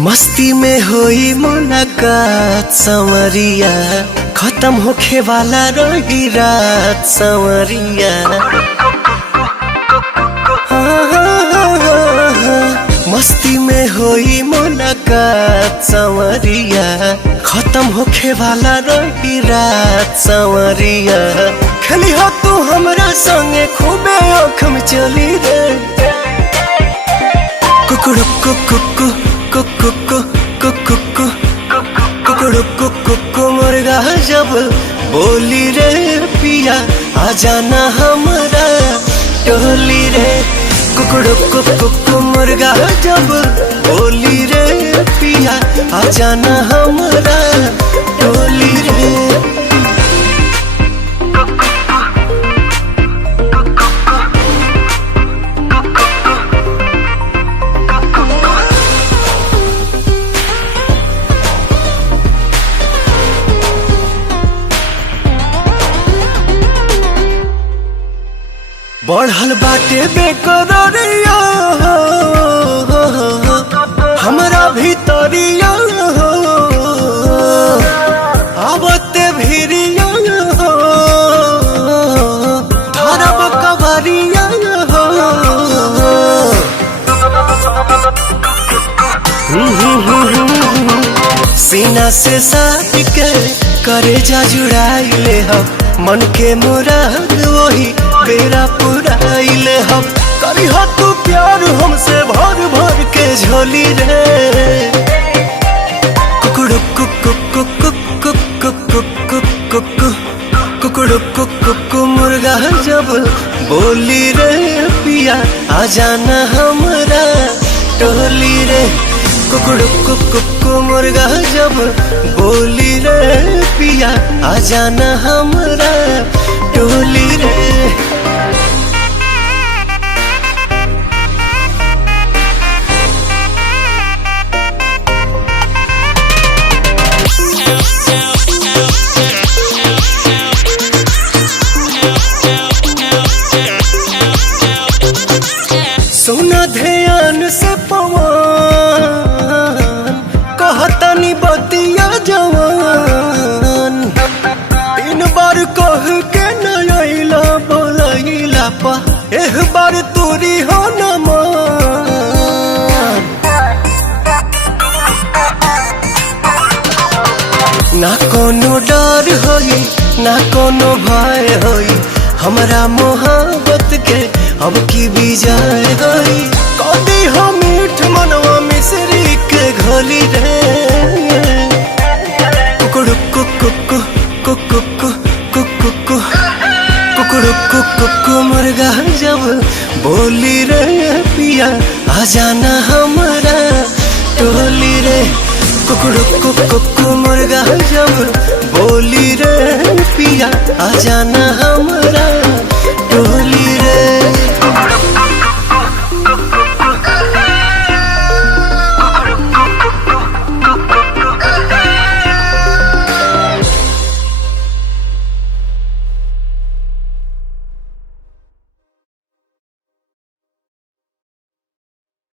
मस्ती में होई मुलाकात संवरिया, खत्म होखे वाला रही रात संवरिया। मस्ती में होई मुलाकात संवरिया, खत्म होखे वाला रही रात संवरिया। खेली हो तू हमरा संगे खूबे आँख में चली रे। कुकुड़ु कुकु कुकु कुकु कुकुड़ु कुकु मुर्गा जब बोली रे पिया, आ जाना हमरा टोली रे। कुकुड़ु कुकु मुर्गा जब बोली रे पिया, आ जाना हमरा टोली रे। बढ़ल बाटे बेकरारिया हमरा भीतरिया, आवते भिरिया धरब कवरिया। सीना से साथ के करेजा जुड़ाइले हम, मन के मुराद वही बेरा पुराइले हम। करी हो तू प्यार हमसे भर भर के झोली रे। कुकुड़ु कुकु कुकु कुकु कुकु कुकु कुकुड़ु कुकु मुर्गा जब बोली रे पिया, आ जाना हमरा टोली रे। कुकुड़ु कुकु मुर्गा जब बोली रे पिया, आ जाना हमरा टोली रे। सुना ध्यान से पवन, कहतनी बतिया जवान। तीन बार कह के न अइला बोलैला पा, एह बार तोरी हो न मान। ना कोनो डर होई ना कोनो भय होई, हमरा मोहब्बत के अब की विजय होई। कदी हो मीठ मनवा मिश्री के घोली रे। कुकुड़ु कुकु कुकु कुकु कुकुड़ु कुकु मुर्गा जब बोली रे पिया, आ जाना हमरा टोली रे। कुकुड़ु कुकु मुर्गा जब बोली रे पिया, आ जाना हमरा टोली।